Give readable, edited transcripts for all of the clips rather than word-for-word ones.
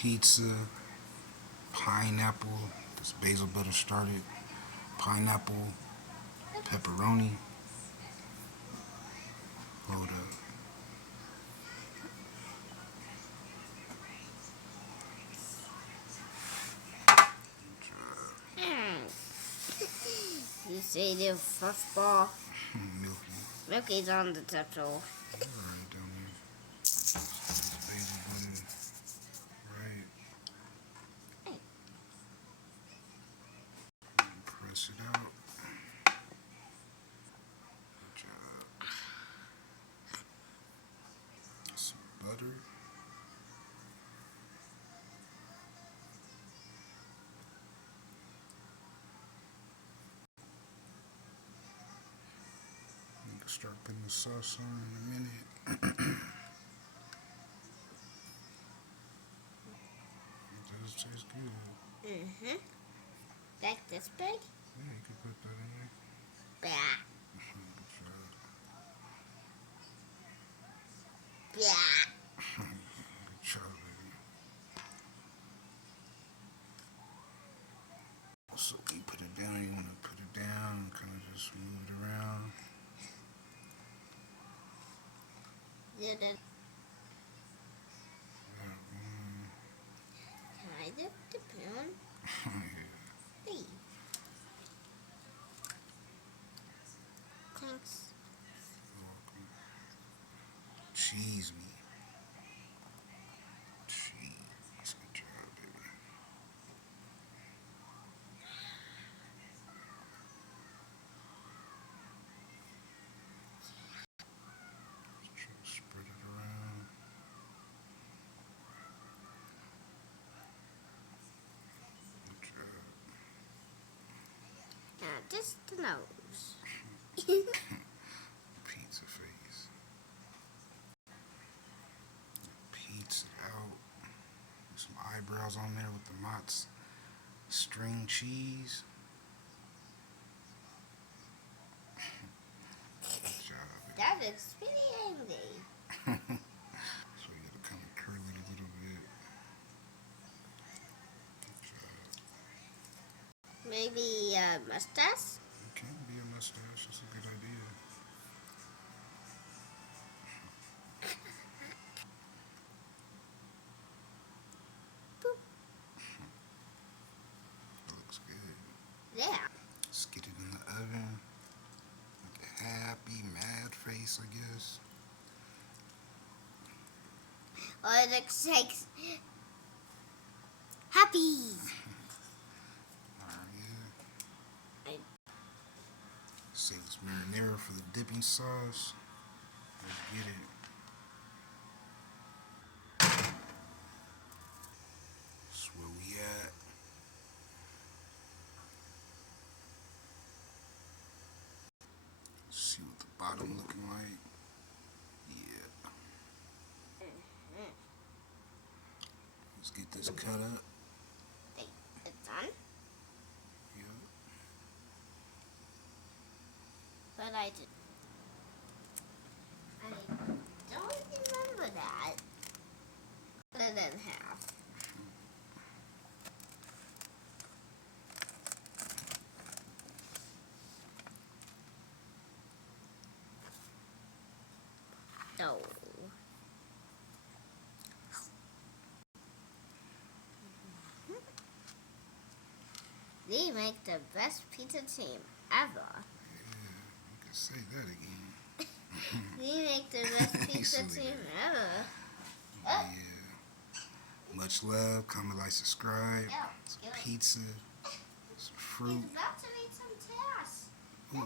pizza, pineapple, this basil butter started, pineapple, pepperoni. Hold up. You say the first ball. Milky. Milky's on the top roll. Alright, down here. This basil butter. Right. Press it out. Good job. Some butter. You can start putting the sauce on in a minute. It does taste good. Mm-hmm. Like this big? Yeah, you can put that in there. Yeah. Good job. Yeah. Good job, baby. So you put it down, you want to put it down, kind of just move it around. Yeah, then Yeah, can I dip the pan? yeah. Hey. Thanks. You're welcome. Cheese me. Cheese. Good job, baby. Just try to spread it around. Good job. Now just the nose. Pizza face. Pizza out. Some eyebrows on there with the Mott's string cheese. Good job, baby. That is pretty angry. So you gotta kind of curl it a little bit. Good job. Maybe a mustache? It can be a mustache. That's a good idea. Boop. That looks good. Yeah. Let's get it in the oven. Like a happy, mad face, I guess. Oh, it looks like happy. Alright, yeah. I- Save this marinara for the dipping sauce. Let's get it. That's where we at. See what the bottom looking like. Yeah. Let's get this cut up. It's done. Yep. But I did. I don't remember that. Cut it in half. No. They make the best pizza team ever. Yeah, you can say that again. They make the best pizza Silly team guy. ever. Yeah. Much love. Comment, like, subscribe. Yeah, Some give it. pizza. Some fruit. He's about to make some tests. Ooh,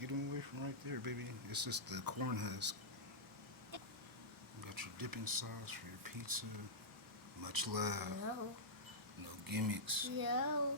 get him away from right there, baby. It's just the corn husk. You got your dipping sauce for your pizza. Much love. No. No gimmicks. No.